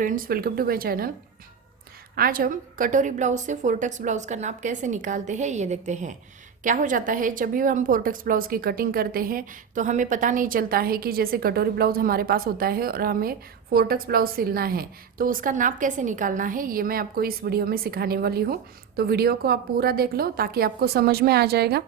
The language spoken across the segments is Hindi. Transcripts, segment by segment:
Friends, welcome to my channel. आज हम कटोरी ब्लाउज से फोरटक्स ब्लाउज का नाप कैसे निकालते हैं ये देखते हैं। क्या हो जाता है, जब भी हम फोरटक्स ब्लाउज की कटिंग करते हैं तो हमें पता नहीं चलता है कि जैसे कटोरी ब्लाउज हमारे पास होता है और हमें फोरटक्स ब्लाउज सिलना है तो उसका नाप कैसे निकालना है ये मैं आपको इस वीडियो में सिखाने वाली हूँ। तो वीडियो को आप पूरा देख लो ताकि आपको समझ में आ जाएगा।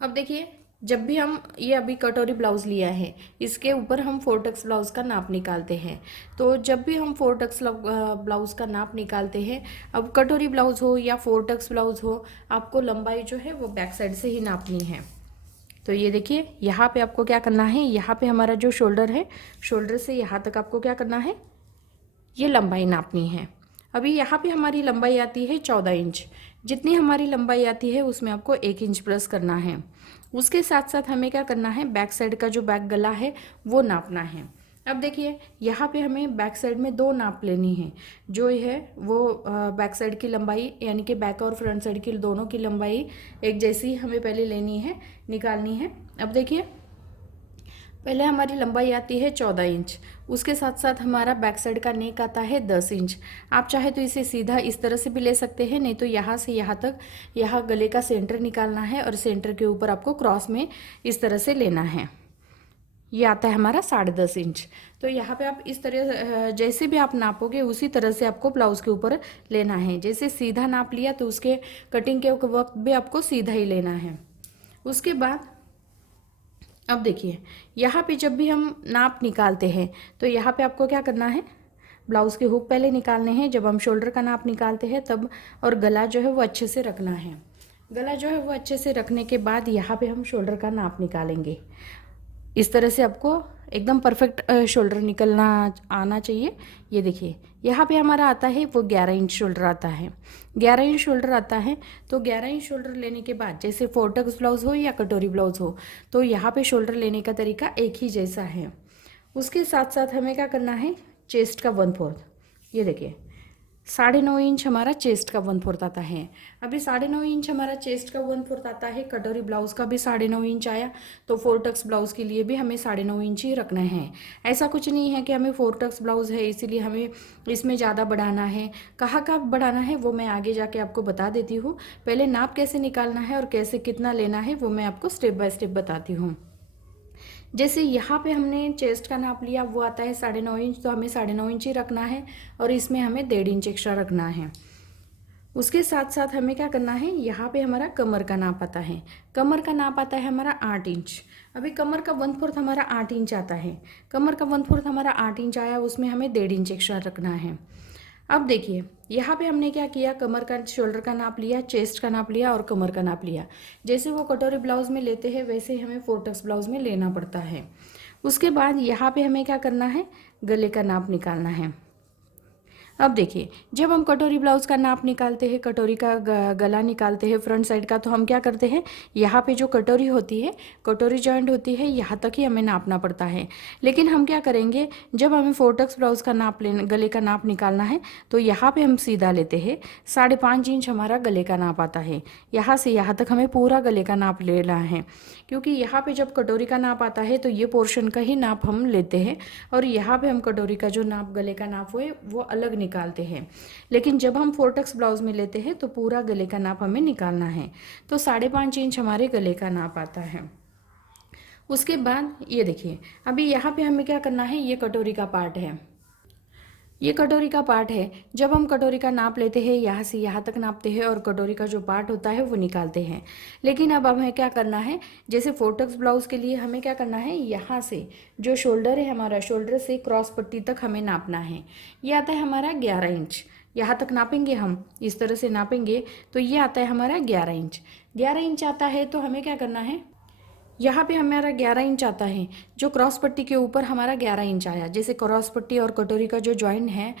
अब देखिए, जब भी हम ये अभी कटोरी ब्लाउज लिया है इसके ऊपर हम फोरटक्स ब्लाउज का नाप निकालते हैं। तो जब भी हम फोरटक्स ब्लाउज का नाप निकालते हैं, अब कटोरी ब्लाउज हो या फोरटक्स ब्लाउज हो, आपको लंबाई जो है वो बैक साइड से ही नापनी है। तो ये देखिए, यहाँ पे आपको क्या करना है, यहाँ पे हमारा जो शोल्डर है, शोल्डर से यहाँ तक आपको क्या करना है, ये लंबाई नापनी है। अभी यहाँ पे हमारी लंबाई आती है 14 इंच। जितनी हमारी लंबाई आती है उसमें आपको 1 इंच प्लस करना है। उसके साथ साथ हमें क्या करना है, बैक साइड का जो बैक गला है वो नापना है। अब देखिए, यहाँ पे हमें बैक साइड में 2 नाप लेनी है। जो है वो बैक साइड की लंबाई यानी कि बैक और फ्रंट साइड की दोनों की लंबाई एक जैसी हमें पहले लेनी है, निकालनी है। अब देखिए, पहले हमारी लंबाई आती है 14 इंच। उसके साथ साथ हमारा बैक साइड का नेक आता है 10 इंच। आप चाहे तो इसे सीधा इस तरह से भी ले सकते हैं, नहीं तो यहाँ से यहाँ तक, यहाँ गले का सेंटर निकालना है और सेंटर के ऊपर आपको क्रॉस में इस तरह से लेना है। ये आता है हमारा 10.5 इंच। तो यहाँ पे आप इस तरह जैसे भी आप नापोगे उसी तरह से आपको ब्लाउज के ऊपर लेना है। जैसे सीधा नाप लिया तो उसके कटिंग के वक्त भी आपको सीधा ही लेना है। उसके बाद अब देखिए, यहाँ पे जब भी हम नाप निकालते हैं तो यहाँ पे आपको क्या करना है, ब्लाउज़ के हुक पहले निकालने हैं जब हम शोल्डर का नाप निकालते हैं तब, और गला जो है वो अच्छे से रखना है। गला जो है वो अच्छे से रखने के बाद यहाँ पे हम शोल्डर का नाप निकालेंगे। इस तरह से आपको एकदम परफेक्ट शोल्डर निकलना आना चाहिए। ये देखिए, यहाँ पे हमारा आता है वो 11 इंच शोल्डर आता है। 11 इंच शोल्डर आता है तो 11 इंच शोल्डर लेने के बाद, जैसे फोरटक्स ब्लाउज हो या कटोरी ब्लाउज हो, तो यहाँ पे शोल्डर लेने का तरीका एक ही जैसा है। उसके साथ साथ हमें क्या करना है, चेस्ट का 1/4, ये देखिए 9.5 इंच हमारा चेस्ट का 1/4 आता है। अभी 9.5 इंच हमारा चेस्ट का 1/4 आता है, कटोरी ब्लाउज का भी 9.5 इंच आया, तो फोरटक्स ब्लाउज के लिए भी हमें 9.5 इंच ही रखना है। ऐसा कुछ नहीं है कि हमें फोरटक्स ब्लाउज है इसीलिए हमें इसमें ज़्यादा बढ़ाना है। कहाँ का बढ़ाना है वो मैं आगे जाके आपको बता देती हूँ। पहले नाप कैसे निकालना है और कैसे कितना लेना है वो मैं आपको स्टेप बाय स्टेप बताती हूँ। जैसे यहाँ पे हमने चेस्ट का नाप लिया, वो आता है 9.5 इंच, तो हमें 9.5 इंच ही रखना है और इसमें हमें 1.5 इंच एक्स्ट्रा रखना है। उसके साथ साथ हमें क्या करना है, यहाँ पे हमारा कमर का नाप आता है। कमर का नाप आता है हमारा 8 इंच। अभी कमर का 1/4 हमारा 8 इंच आता है। कमर का 1/4 हमारा 8 इंच आया, उसमें हमें 1.5 इंच एक्स्ट्रा रखना है। अब देखिए, यहाँ पे हमने क्या किया, कमर का शोल्डर का नाप लिया, चेस्ट का नाप लिया और कमर का नाप लिया। जैसे वो कटोरी ब्लाउज में लेते हैं वैसे ही हमें फोरटक्स ब्लाउज में लेना पड़ता है। उसके बाद यहाँ पे हमें क्या करना है, गले का नाप निकालना है। अब देखिए, जब हम कटोरी ब्लाउज का नाप निकालते हैं, कटोरी का गला निकालते हैं फ्रंट साइड का, तो हम क्या करते हैं, यहाँ पे जो कटोरी होती है, कटोरी जॉइंट होती है, यहाँ तक ही हमें नापना पड़ता है। लेकिन हम क्या करेंगे, जब हमें फोरटक्स ब्लाउज का नाप लेना, गले का नाप निकालना है, तो यहाँ पे हम सीधा लेते हैं। 5.5 इंच हमारा गले का नाप आता है। यहाँ से यहाँ तक हमें पूरा गले का नाप लेना है, क्योंकि यहाँ पे जब कटोरी का नाप आता है तो ये पोर्शन का ही नाप हम लेते हैं और यहाँ पे हम कटोरी का जो नाप, गले का नाप हुए वो अलग निकालते हैं। लेकिन जब हम फोरटक्स ब्लाउज में लेते हैं तो पूरा गले का नाप हमें निकालना है। तो 5.5 इंच हमारे गले का नाप आता है। उसके बाद ये देखिए, अभी यहाँ पे हमें क्या करना है, ये कटोरी का पार्ट है, ये कटोरी का पार्ट है। जब हम कटोरी का नाप लेते हैं, यहाँ से यहाँ तक नापते हैं और कटोरी का जो पार्ट होता है वो निकालते हैं। लेकिन अब हमें क्या करना है, जैसे फोरटक्स ब्लाउज के लिए हमें क्या करना है, यहाँ से जो शोल्डर है हमारा, शोल्डर से क्रॉस पट्टी तक हमें नापना है। ये आता है हमारा 11 इंच। यहाँ तक नापेंगे हम, इस तरह से नापेंगे तो ये आता है हमारा 11 इंच। 11 इंच आता है तो हमें क्या करना है, यहाँ पे हमारा 11 इंच आता है, जो क्रॉस पट्टी के ऊपर हमारा 11 इंच आया। जैसे क्रॉस पट्टी और कटोरी का जो जॉइंट है,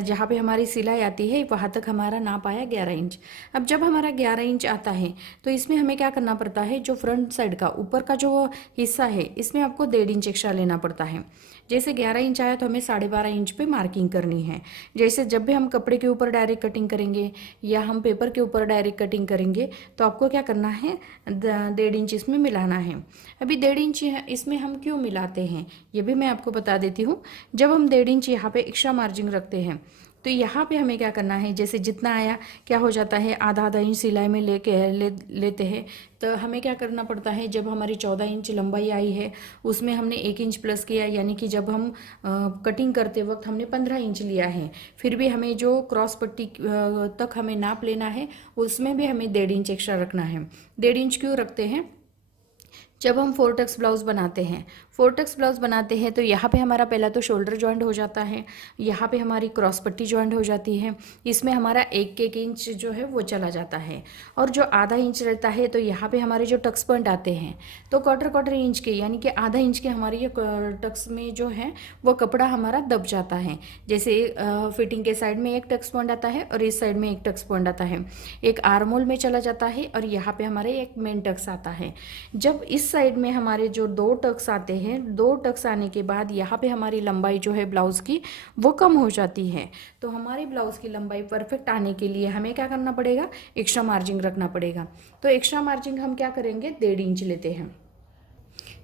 जहाँ पे हमारी सिलाई आती है, वहाँ तक हमारा नाप आया 11 इंच। अब जब हमारा 11 इंच आता है तो इसमें हमें क्या करना पड़ता है, जो फ्रंट साइड का ऊपर का जो हिस्सा है इसमें आपको 1.5 इंच एक्स्ट्रा लेना पड़ता है। जैसे 11 इंच आया तो हमें 12.5 इंच पे मार्किंग करनी है। जैसे जब भी हम कपड़े के ऊपर डायरेक्ट कटिंग करेंगे या हम पेपर के ऊपर डायरेक्ट कटिंग करेंगे तो आपको क्या करना है, 1.5 इंच इसमें मिलाना है। अभी 1.5 इंच इसमें हम क्यों मिलाते हैं ये भी मैं आपको बता देती हूँ। जब हम 1.5 इंच यहाँ पे एक्स्ट्रा मार्जिन रखते हैं तो यहाँ पे हमें क्या करना है, जैसे जितना आया क्या हो जाता है, आधा आधा इंच सिलाई में लेते हैं। तो हमें क्या करना पड़ता है, जब हमारी 14 इंच लंबाई आई है उसमें हमने 1 इंच प्लस किया, यानी कि जब हम कटिंग करते वक्त हमने 15 इंच लिया है, फिर भी हमें जो क्रॉस पट्टी तक हमें नाप लेना है उसमें भी हमें 1.5 इंच एक्स्ट्रा रखना है। 1.5 इंच क्यों रखते हैं, जब हम 4 टक्स ब्लाउज बनाते हैं, 4 टक्स ब्लाउज बनाते हैं तो यहाँ पे हमारा पहला तो शोल्डर जॉइंट हो जाता है, यहाँ पे हमारी क्रॉस पट्टी जॉइंट हो जाती है, इसमें हमारा 1 इंच जो है वो चला जाता है, और जो आधा इंच रहता है तो यहाँ पे हमारे जो टक्स पॉइंट आते हैं तो क्वार्टर इंच के, यानी कि आधा इंच के हमारे ये टक्स में जो है वो कपड़ा हमारा दब जाता है। जैसे फिटिंग के साइड में एक टक्स पॉइंट आता है और इस साइड में एक टक्स पॉइंट आता है, एक आर्म होल में चला जाता है और यहाँ पे हमारे एक मेन टक्स आता है। जब इस साइड में हमारे जो 2 टक्स आते हैं, 2 टक्स आने के बाद यहाँ पे हमारी लंबाई जो है ब्लाउज़ की वो कम हो जाती है। तो हमारी ब्लाउज़ की लंबाई परफेक्ट आने के लिए हमें क्या करना पड़ेगा, एक्स्ट्रा मार्जिन रखना पड़ेगा। तो एक्स्ट्रा मार्जिन हम क्या करेंगे, 1.5 इंच लेते हैं।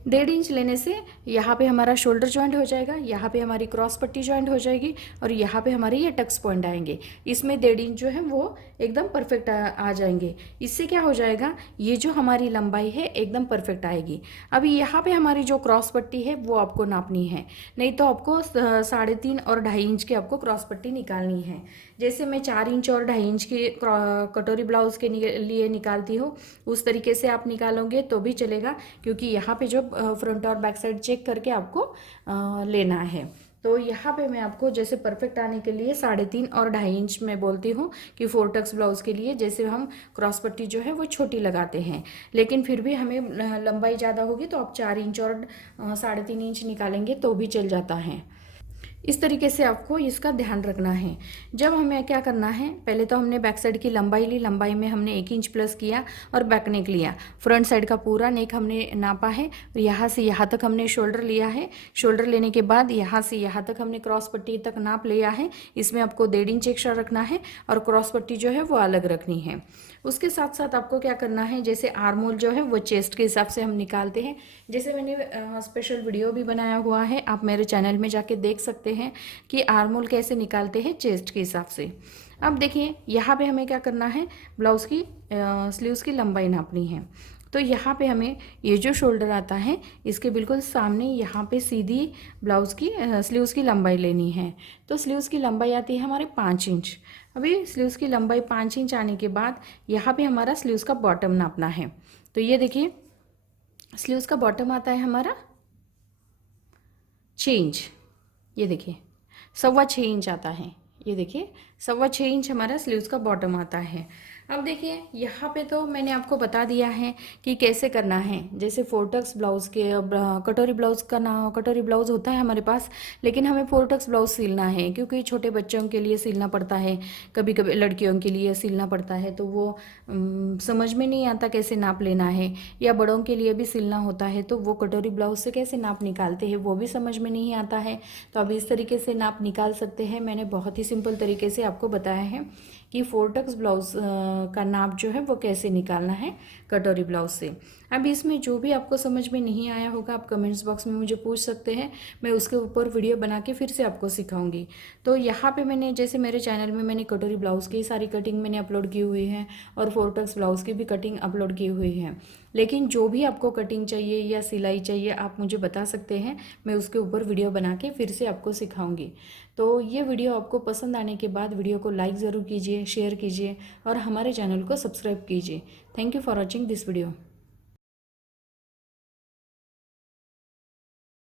1.5 इंच लेने से यहाँ पे हमारा शोल्डर जॉइंट हो जाएगा, यहाँ पे हमारी क्रॉस पट्टी जॉइंट हो जाएगी और यहाँ पे हमारे ये टक्स पॉइंट आएंगे। इसमें 1.5 इंच जो है वो एकदम परफेक्ट आ जाएंगे। इससे क्या हो जाएगा, ये जो हमारी लंबाई है एकदम परफेक्ट आएगी। अभी यहाँ पे हमारी जो क्रॉस पट्टी है वो आपको नापनी है, नहीं तो आपको 3.5 और 2.5 इंच की आपको क्रॉस पट्टी निकालनी है। जैसे मैं 4 इंच और 2.5 इंच की कटोरी ब्लाउज़ के लिए निकालती हूँ, उस तरीके से आप निकालोगे तो भी चलेगा, क्योंकि यहाँ पे जो फ्रंट और बैक साइड चेक करके आपको लेना है। तो यहाँ पे मैं आपको जैसे परफेक्ट आने के लिए 3.5 और 2.5 इंच में बोलती हूँ कि 4 टक्स ब्लाउज़ के लिए जैसे हम क्रॉस पट्टी जो है वो छोटी लगाते हैं, लेकिन फिर भी हमें लंबाई ज़्यादा होगी तो आप 4 इंच और 3.5 इंच निकालेंगे तो भी चल जाता है। इस तरीके से आपको इसका ध्यान रखना है। जब हमें क्या करना है, पहले तो हमने बैक साइड की लंबाई ली, लंबाई में हमने 1 इंच प्लस किया और बैक नेक लिया। फ्रंट साइड का पूरा नेक हमने नापा है और यहाँ से यहाँ तक हमने शोल्डर लिया है। शोल्डर लेने के बाद यहाँ से यहाँ तक हमने क्रॉस पट्टी तक नाप लिया है। इसमें आपको 1.5 इंच एक्स्ट्रा रखना है और क्रॉस पट्टी जो है वो अलग रखनी है। उसके साथ साथ आपको क्या करना है, जैसे आर्म होल जो है वो चेस्ट के हिसाब से हम निकालते हैं। जैसे मैंने स्पेशल वीडियो भी बनाया हुआ है, आप मेरे चैनल में जाके देख सकते हैं कि आर्म होल कैसे निकालते हैं चेस्ट के हिसाब से। अब देखिए यहाँ पे हमें क्या करना है, ब्लाउज़ की स्लीव्स की लंबाई नापनी है। तो यहाँ पे हमें ये जो शोल्डर आता है इसके बिल्कुल सामने यहाँ पे सीधी ब्लाउज़ की स्लीव्स की लंबाई लेनी है। तो स्लीव्स की लंबाई आती है हमारे 5 इंच। अभी स्लीव्स की लंबाई 5 इंच आने के बाद यहाँ पे हमारा स्लीव्स का बॉटम नापना है। तो ये देखिए स्लीव्स का बॉटम आता है हमारा 6 इंच, ये देखिए 6.25 इंच आता है, ये देखिए 6.25 इंच हमारा स्लीव्स का बॉटम आता है। अब देखिए यहाँ पे तो मैंने आपको बता दिया है कि कैसे करना है। जैसे 4 टक्स ब्लाउज़ के कटोरी ब्लाउज़ का कटोरी ब्लाउज़ होता है हमारे पास, लेकिन हमें 4 टक्स ब्लाउज़ सिलना है क्योंकि छोटे बच्चों के लिए सिलना पड़ता है, कभी कभी लड़कियों के लिए सिलना पड़ता है, तो वो समझ में नहीं आता कैसे नाप लेना है, या बड़ों के लिए भी सिलना होता है तो वो कटोरी ब्लाउज़ से कैसे नाप निकालते हैं वो भी समझ में नहीं आता है। तो अब इस तरीके से नाप निकाल सकते हैं। मैंने बहुत ही सिंपल तरीके से आपको बताया है कि 4 टक्स ब्लाउज़ का नाप जो है वो कैसे निकालना है कटोरी ब्लाउज़ से। अब इसमें जो भी आपको समझ में नहीं आया होगा आप कमेंट्स बॉक्स में मुझे पूछ सकते हैं, मैं उसके ऊपर वीडियो बना के फिर से आपको सिखाऊंगी। तो यहाँ पे मैंने जैसे मेरे चैनल में मैंने कटोरी ब्लाउज़ की सारी कटिंग मैंने अपलोड की हुई है और 4 टक्स ब्लाउज़ की भी कटिंग अपलोड की हुई है। लेकिन जो भी आपको कटिंग चाहिए या सिलाई चाहिए आप मुझे बता सकते हैं, मैं उसके ऊपर वीडियो बना के फिर से आपको सिखाऊंगी। तो ये वीडियो आपको पसंद आने के बाद वीडियो को लाइक ज़रूर कीजिए, शेयर कीजिए और हमारे चैनल को सब्सक्राइब कीजिए। Thank you for watching this video.